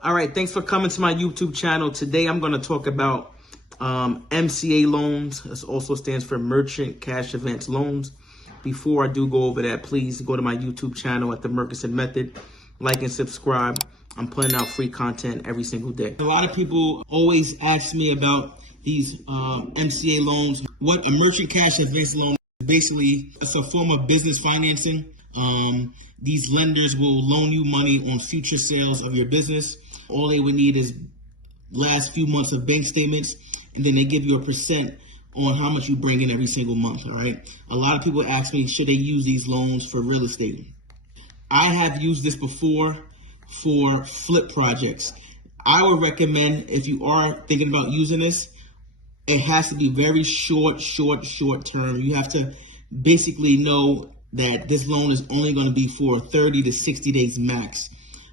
All right, thanks for coming to my YouTube channel. Today I'm going to talk about MCA loans. This also stands for Merchant Cash Advance Loans. Before I do go over that, please go to my YouTube channel at The Murkison Method. Like and subscribe. I'm putting out free content every single day. A lot of people always ask me about these MCA loans. What a Merchant Cash Advance Loan is basically, it's a form of business financing. These lenders will loan you money on future sales of your business. All they would need is last few months of bank statements, and then they give you a percent on how much you bring in every single month, all right? A lot of people ask me, should they use these loans for real estate? I have used this before for flip projects. I would recommend, if you are thinking about using this, it has to be very short term. You have to basically know that this loan is only going to be for 30 to 60 days max.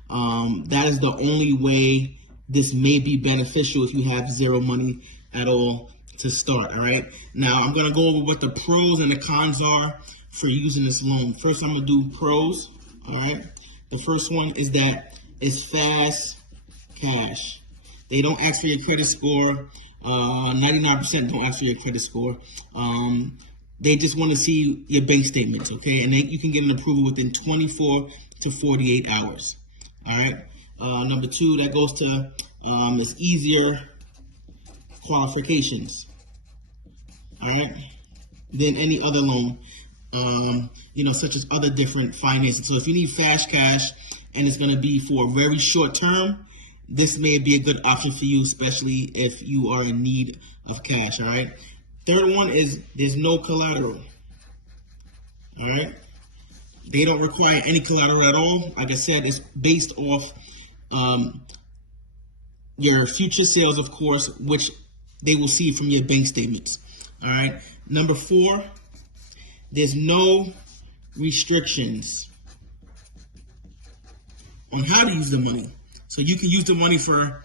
That is the only way this may be beneficial if you have zero money at all to start, all right? Now, I'm going to go over what the pros and the cons are for using this loan. First, I'm going to do pros, all right? The first one is that it's fast cash. They don't ask for your credit score. 99% don't ask for your credit score. They just want to see your bank statements, okay? And then you can get an approval within 24 to 48 hours, all right? Number two, that goes to it's easier qualifications, all right, than any other loan, such as other different financing. So if you need fast cash and it's going to be for a very short term, this may be a good option for you, especially if you are in need of cash, all right? Third one is there's no collateral, all right? They don't require any collateral at all. Like I said, it's based off your future sales, of course, which they will see from your bank statements, all right? Number four, there's no restrictions on how to use the money. So you can use the money for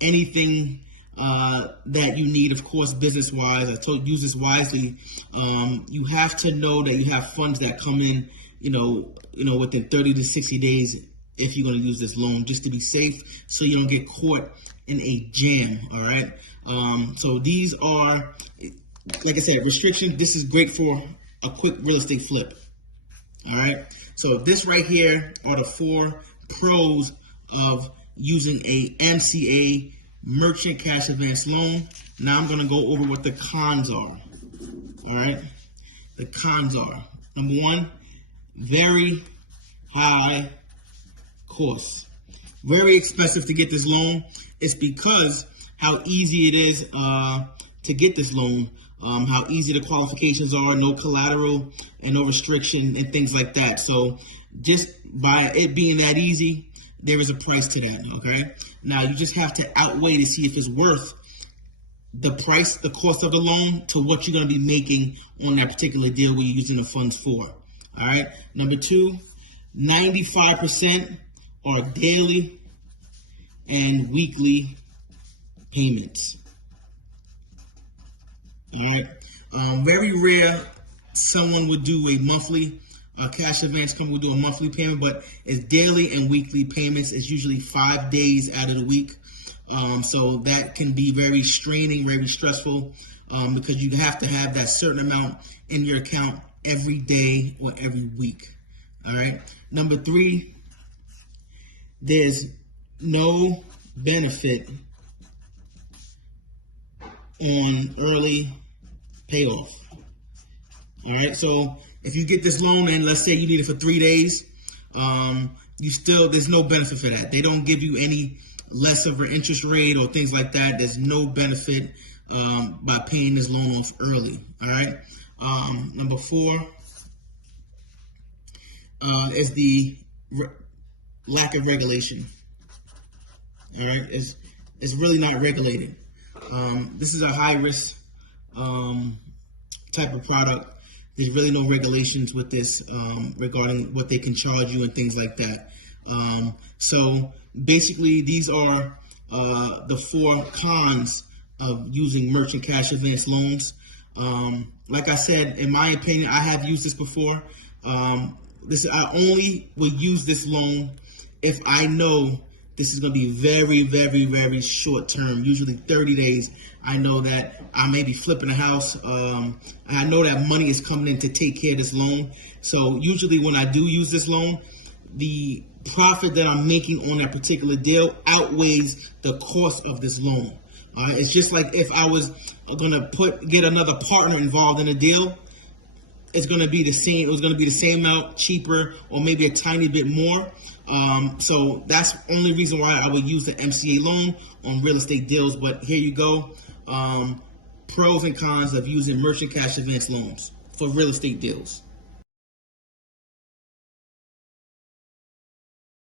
anything that you need, of course, business-wise. I told you, use this wisely. You have to know that you have funds that come in, within 30 to 60 days if you're going to use this loan, just to be safe, so you don't get caught in a jam. All right. So these are, like I said, restrictions. This is great for a quick real estate flip. All right. So this right here are the four pros of using a MCA, Merchant Cash Advance Loan. Now I'm going to go over what the cons are. All right. The cons are, number one, very high costs. Very expensive to get this loan. It's because how easy it is to get this loan, how easy the qualifications are, no collateral and no restriction and things like that. So just by it being that easy, there is a price to that, okay? Now you just have to outweigh to see if it's worth the price, the cost of the loan, to what you're gonna be making on that particular deal where you're using the funds for, all right? Number two, 95% are daily and weekly payments, all right? Very rare someone would do a monthly cash advance company will do a monthly payment, but it's daily and weekly payments. It's usually 5 days out of the week. So that can be very straining, very stressful, because you have to have that certain amount in your account every day or every week. All right. Number three, there's no benefit on early payoff. All right. So if you get this loan and let's say you need it for 3 days, there's no benefit for that. They don't give you any less of an interest rate or things like that. There's no benefit by paying this loan off early. All right. Number four is the lack of regulation. All right. It's really not regulated. This is a high risk type of product. There's really no regulations with this regarding what they can charge you and things like that. So basically, these are the four cons of using merchant cash advance loans. Like I said, in my opinion, I have used this before. I only will use this loan if I know this is going to be very, very, very short term, usually 30 days. I know that I may be flipping a house. I know that money is coming in to take care of this loan. So usually when I do use this loan, the profit that I'm making on that particular deal outweighs the cost of this loan. It's just like if I was going to get another partner involved in a deal, it's going to be the same. It was going to be the same amount, cheaper, or maybe a tiny bit more. So that's the only reason why I would use the MCA loan on real estate deals. But here you go. Pros and cons of using merchant cash advance loans for real estate deals.